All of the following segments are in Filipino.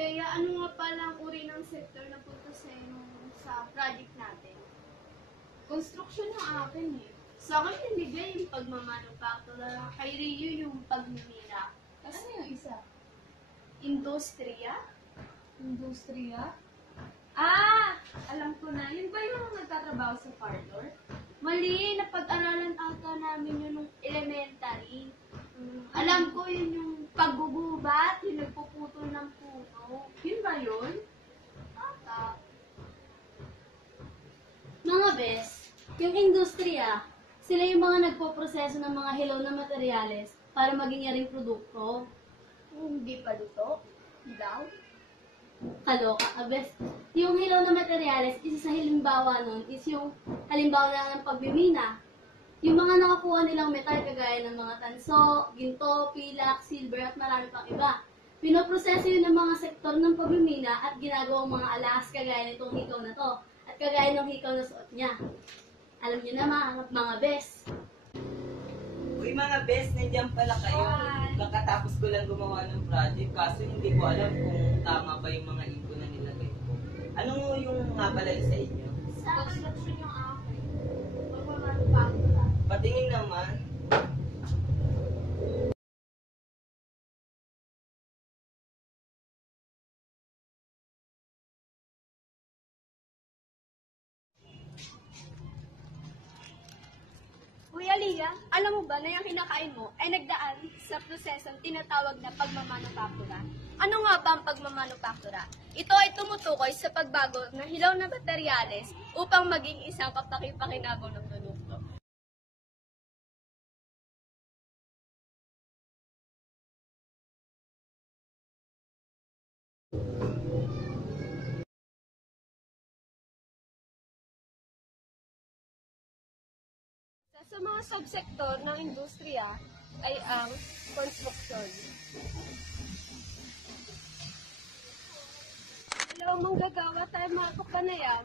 Bea, ano nga pala ang uri ng sector na punta sa project natin? Construction ng akin eh. Sa akin hindi ba yung pagmamanufactura, kay Rio yung pagmimina. Ano yung isa? Industriya? Industriya? Ah! Alam ko na. Yun ba yung nagtatrabaho sa parlor? Mali, napag-aralan ata namin yun nung elementary. Alam ko yun yung paggugubat, yung nagpuputol ng puno. Yun ba yun? Ata. Mga bes, yung industriya, sila yung mga nagpoproseso ng mga hilaw na materyales para maging yaring produkto. Hindi pa luto. Daw. Kaloka, abes. Yung hilaw na materyales, isa sa halimbawa nun is yung halimbawa na ng pagbimina. Yung mga nakakuha nilang metal kagaya ng mga tanso, ginto, pilak, silver at marami pang iba. Pinoproseso yun ng mga sektor ng pagbimina at ginagawang mga alahas kagaya nitong hikaw na to at kagaya ng hikaw na suot niya. Alam niyo na mga bes. Uy mga best, nandiyan pala kayo. Kakatapos ko lang gumawa ng project kaso hindi ko alam kung tama ba yung mga info na nilagay ko. Ano yung nga pala sa inyo? Sa construction yung akin. Pagmamanufactura. Patingin naman. Kuya Liam, alam mo ba na yung kinakain mo ay nagdaan sa prosesong tinatawag na pagmamanufactura? Ano nga ba ang pagmamanufactura? Ito ay tumutukoy sa pagbago ng hilaw na materyales upang maging isang kapakipakinabang ng produkto. Sa mga subsektor ng industriya ay ang construction. Dalawang manggagawa tayo mga kapanayam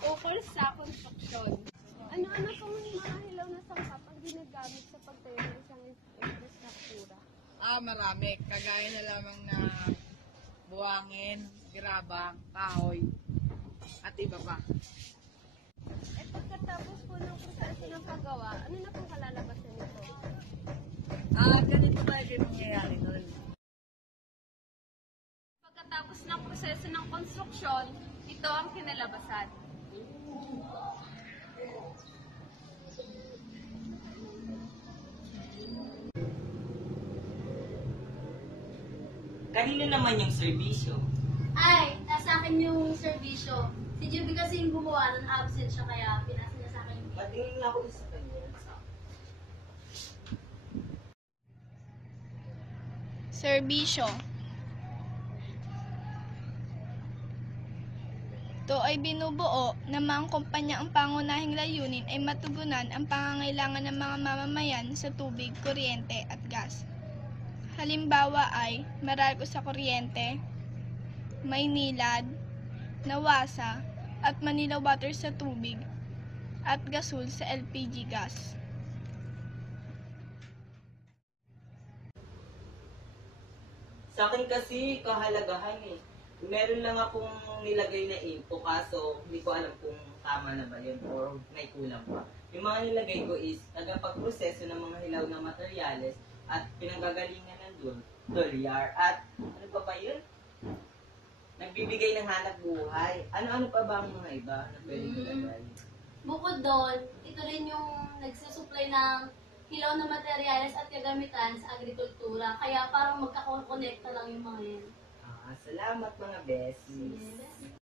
ukol sa construction. Ano-ano pong mga hilaw na sangkap ang ginagamit sa pagtayo ng isang infrastruktura? Marami. Kagaya na lamang na buwangin, grabang, kahoy, at iba pa. At pagkatapos po ng proseso ng paggawa, ano na pong kalalabasan nito? Ganito talaga yung nangyayari nun. Pagkatapos ng proseso ng konstruksyon, ito ang kinalabasan. Kanino naman yung serbisyo? Ay, nasa akin yung serbisyo. Si Juby kasi yung gumawa ng absent siya kaya pinasa niya sa akin yung Patingin nga ako sa kanya. Serbisyo. Ito ay binubuo ng mga kumpanya ang pangunahing layunin ay matugunan ang pangangailangan ng mga mamamayan sa tubig, kuryente at gas. Halimbawa ay Meralco sa kuryente, Maynilad, Nawasa, at Manila Water sa tubig, at Gasol sa LPG gas. Sa akin kasi kahalagahan eh. Meron lang akong nilagay na info kaso hindi ko alam kung tama na ba yun or may kulang pa. Yung mga nilagay ko is tagapagproseso ng mga hilaw na materyales at pinanggagalingan ng dolyar at ano pa ba yun? Nagbibigay ng hanap buhay. Ano-ano pa ba ang mga iba na pwede ilagay? Bukod doon, ito rin yung nagsusupply ng hilaw na materyales at kagamitan sa agrikultura. Kaya parang magkakonekta lang yung mga yan. Salamat mga best. Yes.